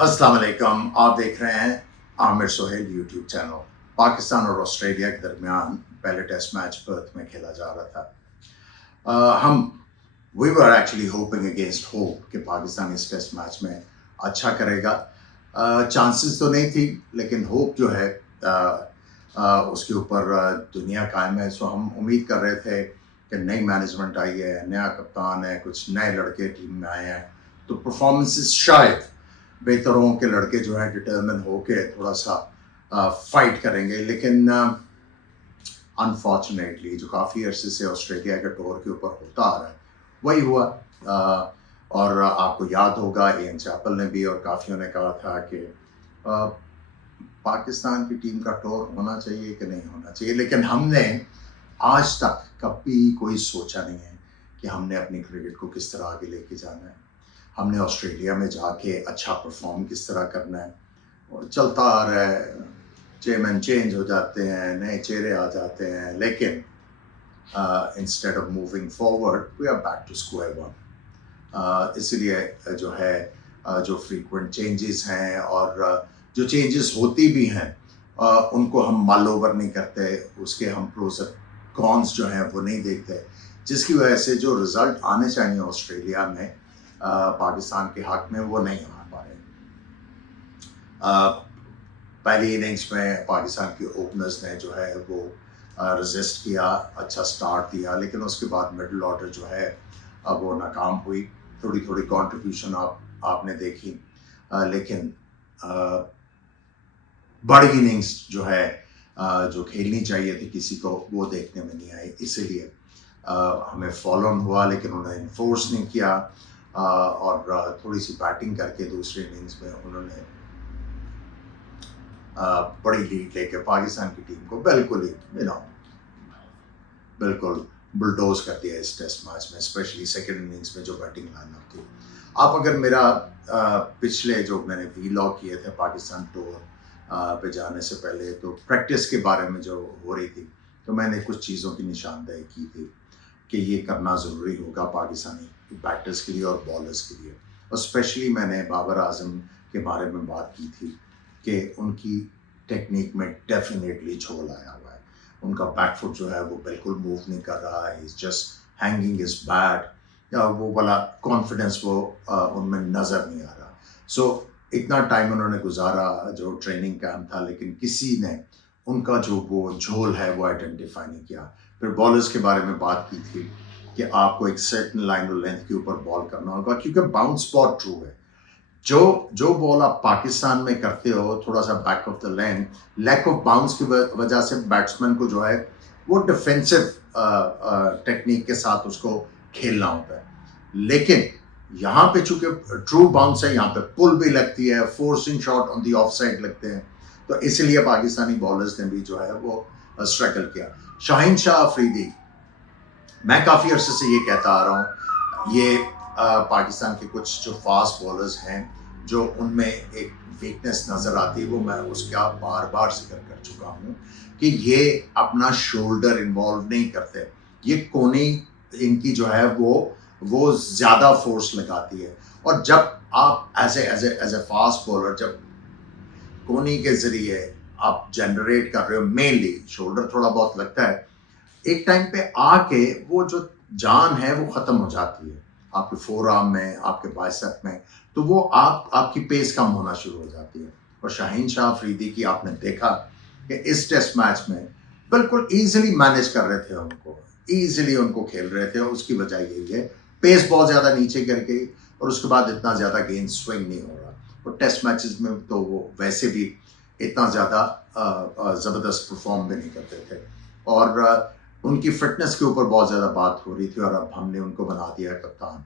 अस्सलाम वालेकुम। आप देख रहे हैं आमिर सोहेल यूट्यूब चैनल। पाकिस्तान और ऑस्ट्रेलिया के दरमियान पहले टेस्ट मैच पर्थ में खेला जा रहा था। हम we were actually hoping against hope कि पाकिस्तान इस टेस्ट मैच में अच्छा करेगा। चांसेस तो नहीं थी, लेकिन होप जो है उसके ऊपर दुनिया कायम है। सो हम उम्मीद कर रहे थे कि नई मैनेजमेंट आई है, नया कप्तान है, कुछ नए लड़के टीम में आए हैं, तो परफॉर्मेंसेस शायद बेहतर हों के लड़के जो हैं डिटर्मिन हो के थोड़ा सा फाइट करेंगे। लेकिन अनफॉर्चुनेटली जो काफ़ी अरसे से ऑस्ट्रेलिया के टूर के ऊपर होता आ रहा है वही हुआ। और आपको याद होगा इयान चैपल ने भी और काफ़ियों ने कहा था कि पाकिस्तान की टीम का टूर होना चाहिए कि नहीं होना चाहिए, लेकिन हमने आज तक कभी कोई सोचा नहीं है कि हमने अपनी क्रिकेट को किस तरह आगे लेके जाना है, हमने ऑस्ट्रेलिया में जाके अच्छा परफॉर्म किस तरह करना है। और चलता आ रहा है, चेयरमैन चेंज हो जाते हैं, नए चेहरे आ जाते हैं, लेकिन instead of moving forward we are back to square one. इसलिए जो है जो फ्रीक्वेंट चेंजेस हैं और जो चेंजेस होती भी हैं उनको हम मल ओवर नहीं करते, उसके हम प्रोज कॉन्स जो हैं वो नहीं देखते, जिसकी वजह से जो रिज़ल्ट आने चाहिए ऑस्ट्रेलिया में पाकिस्तान के हक में वो नहीं आ पा रहे। पहली इनिंग्स में पाकिस्तान के ओपनर्स ने जो है वो रेजिस्ट किया, अच्छा स्टार्ट दिया, लेकिन उसके बाद मिडिल ऑर्डर जो है अब वो नाकाम हुई। थोड़ी थोड़ी कंट्रीब्यूशन आपने देखी, लेकिन बड़ी इनिंग्स जो है जो खेलनी चाहिए थी किसी को वो देखने में नहीं आई। इसीलिए हमें फॉलो ऑन हुआ, लेकिन उन्होंने इन्फोर्स नहीं किया और थोड़ी सी बैटिंग करके दूसरी इनिंग्स में उन्होंने बड़ी लीड लेके पाकिस्तान की टीम को बिल्कुल ही बिल्कुल बुलडोज कर दिया इस टेस्ट मैच में, स्पेशली सेकेंड इनिंग्स में जो बैटिंग लाइनअप थी। आप अगर मेरा पिछले जो मैंने वीलॉग किए थे पाकिस्तान टूर पे जाने से पहले, तो प्रैक्टिस के बारे में जो हो रही थी, तो मैंने कुछ चीज़ों की निशानदेही की थी कि ये करना ज़रूरी होगा पाकिस्तानी बैटर्स के लिए और बॉलर्स के लिए। और स्पेशली मैंने बाबर आजम के बारे में बात की थी कि उनकी टेक्निक में डेफिनेटली झोल आया हुआ है। उनका बैकफुट जो है वो बिल्कुल मूव नहीं कर रहा है, is just hanging is bat, या वो वाला कॉन्फिडेंस वो उनमें नज़र नहीं आ रहा। सो इतना टाइम उन्होंने गुजारा जो ट्रेनिंग कैंप था, लेकिन किसी ने उनका जो वो झोल है वो आइडेंटिफाई नहीं किया। फिर बॉलर्स के बारे में बात की थी कि आपको एक सर्टेन लाइन और लेंथ के ऊपर बॉल करना होगा, क्योंकि बाउंस बहुत ट्रू है। जो बॉल आप पाकिस्तान में करते हो थोड़ा सा back of the length, lack of bounce की वजह से बैट्समैन को जो है वो डिफेंसिव टेक्निक के साथ उसको खेलना होता है। लेकिन यहाँ पे चूंकि ट्रू बाउंस है, यहाँ पे पुल भी लगती है, forcing shot on the of side लगते हैं, तो इसलिए पाकिस्तानी बॉलर्स ने भी जो है वो स्ट्रगल किया। शाहीन शाह अफरीदी, मैं काफ़ी अरसे से ये कहता आ रहा हूँ, ये पाकिस्तान के कुछ जो फास्ट बॉलर्स हैं जो उनमें एक वीकनेस नज़र आती है, वो मैं उसका बार बार जिक्र कर चुका हूँ कि ये अपना शोल्डर इन्वॉल्व नहीं करते। ये कोनी इनकी जो है वो ज़्यादा फोर्स लगाती है, और जब आप एज ए फास्ट बॉलर जब कोनी के ज़रिए आप जनरेट कर रहे हो, मेनली शोल्डर थोड़ा बहुत लगता है, एक टाइम पे आके वो जो जान है वो ख़त्म हो जाती है आपके फोर आर्म में, आपके बाइसेप में, तो वो आपकी पेस कम होना शुरू हो जाती है। और शाहीन शाह अफरीदी की आपने देखा कि इस टेस्ट मैच में बिल्कुल ईजिली मैनेज कर रहे थे, उनको ईजिली उनको खेल रहे थे, और उसकी वजह यही है पेस बहुत ज़्यादा नीचे गिर गई और उसके बाद इतना ज़्यादा गेंद स्विंग नहीं हो रहा। और टेस्ट मैचेस में तो वो वैसे भी इतना ज़्यादा ज़बरदस्त परफॉर्म भी नहीं करते थे, और उनकी फिटनेस के ऊपर बहुत ज़्यादा बात हो रही थी, और अब हमने उनको बना दिया कप्तान।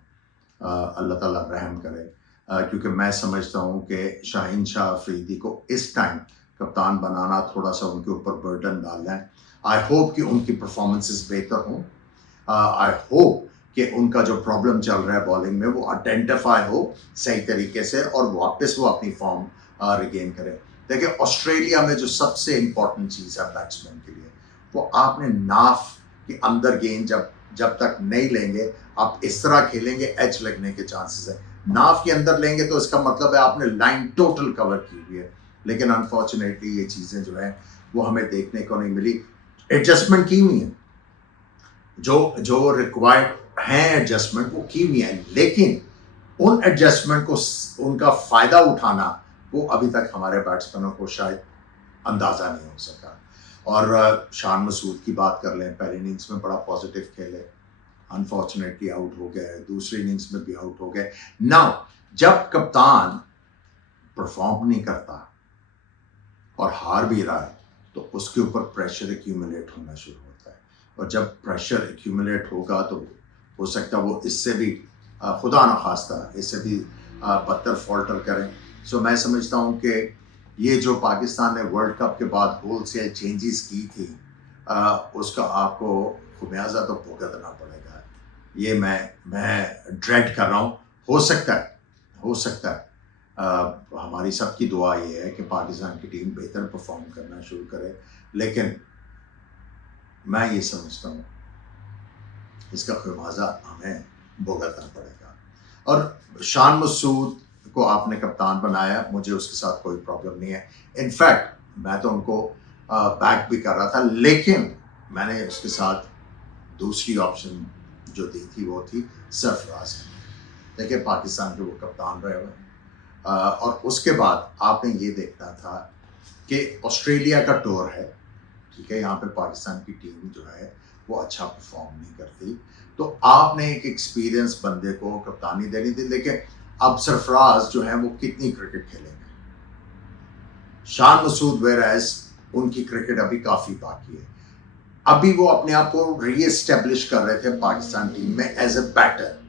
अल्लाह ताला रहम करे, क्योंकि मैं समझता हूँ कि शाहीन शाह अफरीदी को इस टाइम कप्तान बनाना थोड़ा सा उनके ऊपर बर्डन डालना है। आई होप कि उनकी परफॉर्मेंसेस बेहतर हों, आई होप कि उनका जो प्रॉब्लम चल रहा है बॉलिंग में वो आइडेंटिफाई हो सही तरीके से और वापस वो अपनी फॉर्म रिगेन करें। देखिए, ऑस्ट्रेलिया में जो सबसे इम्पॉर्टेंट चीज़ है बैट्समैन के लिए, वो आपने नाफ के अंदर गेंद जब तक नहीं लेंगे, आप इस तरह खेलेंगे एज लगने के चांसेस है। नाव के अंदर लेंगे तो इसका मतलब है आपने लाइन टोटल कवर की हुई है, लेकिन अनफॉर्चुनेटली ये चीज़ें जो है वो हमें देखने को नहीं मिली। एडजस्टमेंट की हुई है, जो जो रिक्वायर्ड हैं एडजस्टमेंट वो की हुई है, लेकिन उन एडजस्टमेंट को उनका फ़ायदा उठाना वो अभी तक हमारे बैट्समैनों को शायद अंदाज़ा नहीं हो सका। और शान मसूद की बात कर लें, पहली इनिंग्स में बड़ा पॉजिटिव खेले, अनफॉर्चुनेटली आउट हो गए, दूसरी इनिंग्स में भी आउट हो गए। नाउ जब कप्तान परफॉर्म नहीं करता और हार भी रहा है तो उसके ऊपर प्रेशर एक्यूमुलेट होना शुरू होता है, और जब प्रेशर एक्यूमुलेट होगा तो हो सकता है वो इससे भी खुदा न खास्ता इससे भी बदतर फॉल्टर करें। सो मैं समझता हूँ कि ये जो पाकिस्तान ने वर्ल्ड कप के बाद होलसेल चेंजेस की थी उसका आपको खुमियाजा तो भुगतना पड़ेगा। ये मैं ड्रेड कर रहा हूँ। हो सकता है हमारी सबकी दुआ ये है कि पाकिस्तान की टीम बेहतर परफॉर्म करना शुरू करे, लेकिन मैं ये समझता हूँ इसका खुमियाजा हमें भुगतना पड़ेगा। और शान मसूद को आपने कप्तान बनाया, मुझे उसके साथ कोई प्रॉब्लम नहीं है। इनफैक्ट मैं तो उनको बैक भी कर रहा था, लेकिन मैंने उसके साथ दूसरी ऑप्शन जो दी थी वो थी सरफराज। देखिए पाकिस्तान के वो कप्तान रहे हुए, और उसके बाद आपने ये देखना था कि ऑस्ट्रेलिया का टूर है, ठीक है, यहाँ पे पाकिस्तान की टीम जो है वो अच्छा परफॉर्म नहीं करती, तो आपने एक एक्सपीरियंस बंदे को कप्तानी देनी थी। लेकिन अब सरफराज जो है वो कितनी क्रिकेट खेलेंगे, शान मसूद वेराज उनकी क्रिकेट अभी काफ़ी बाकी है। अभी वो अपने आप को रीएस्टेब्लिश कर रहे थे पाकिस्तान टीम में एज ए बैटर।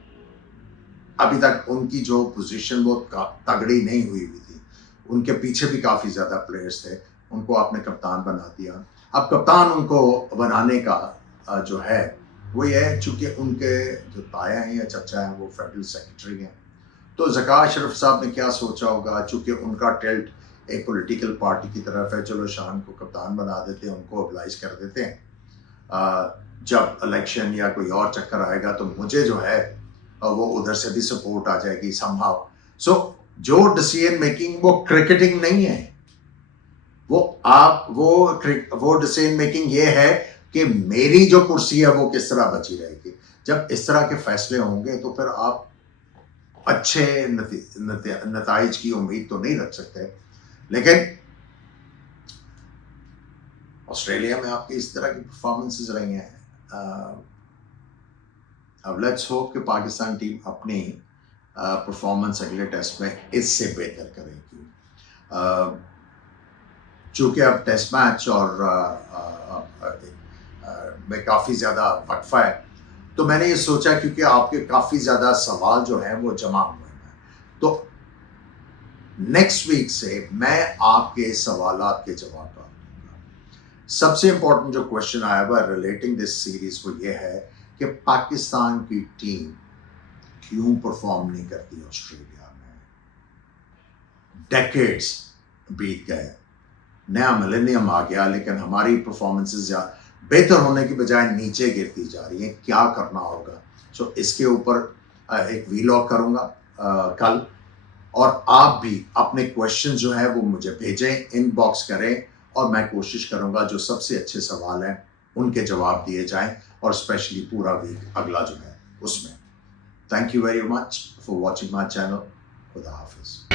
अभी तक उनकी जो पोजीशन वो तगड़ी नहीं हुई थी, उनके पीछे भी काफ़ी ज़्यादा प्लेयर्स थे, उनको आपने कप्तान बना दिया। अब कप्तान उनको बनाने का जो है वो ये है, चूँकि उनके जो ताया हैं या चचा हैं वो फेडरल सेक्रेटरी हैं, तो ज़का अशरफ साहब ने क्या सोचा होगा, चूँकि उनका टिल्ट एक पॉलिटिकल पार्टी की तरफ है, चलो शान को कप्तान बना देते हैं, उनको अप्लाइज कर देते हैं, जब इलेक्शन या कोई और चक्कर आएगा तो मुझे जो है वो उधर से भी सपोर्ट आ जाएगी समहाउ। सो जो डिसीजन मेकिंग वो क्रिकेटिंग नहीं है, वो डिसीजन मेकिंग ये है कि मेरी जो कुर्सी है वो किस तरह बची रहेगी। जब इस तरह के फैसले होंगे तो फिर आप अच्छे नताइज की उम्मीद तो नहीं रख सकते। लेकिन ऑस्ट्रेलिया में आपकी इस तरह की परफॉर्मेंसेस रही हैं। अब लेट्स होप कि पाकिस्तान टीम अपनी परफॉर्मेंस अगले टेस्ट में इससे बेहतर करेगी। चूँकि अब टेस्ट मैच और में काफ़ी ज़्यादा वक्फा है, तो मैंने ये सोचा क्योंकि आपके काफ़ी ज़्यादा सवाल जो हैं वो जमा हुए हैं, तो नेक्स्ट वीक से मैं आपके सवालात के जवाब दूंगा। सबसे इम्पोर्टेंट जो क्वेश्चन आया हुआ रिलेटिंग दिस सीरीज वो ये है कि पाकिस्तान की टीम क्यों परफॉर्म नहीं करती ऑस्ट्रेलिया में। डेकेड्स बीत गए, नया मिलेनियम आ गया, लेकिन हमारी परफॉर्मेंसेस बेहतर होने की बजाय नीचे गिरती जा रही हैं। क्या करना होगा? सो इसके ऊपर एक वीलॉग करूँगा कल, और आप भी अपने क्वेश्चन जो है वो मुझे भेजें, इनबॉक्स करें, और मैं कोशिश करूँगा जो सबसे अच्छे सवाल हैं उनके जवाब दिए जाएं, और स्पेशली पूरा वीक अगला जो है उसमें। Thank you very much for watching my channel. खुदा हाफिज़।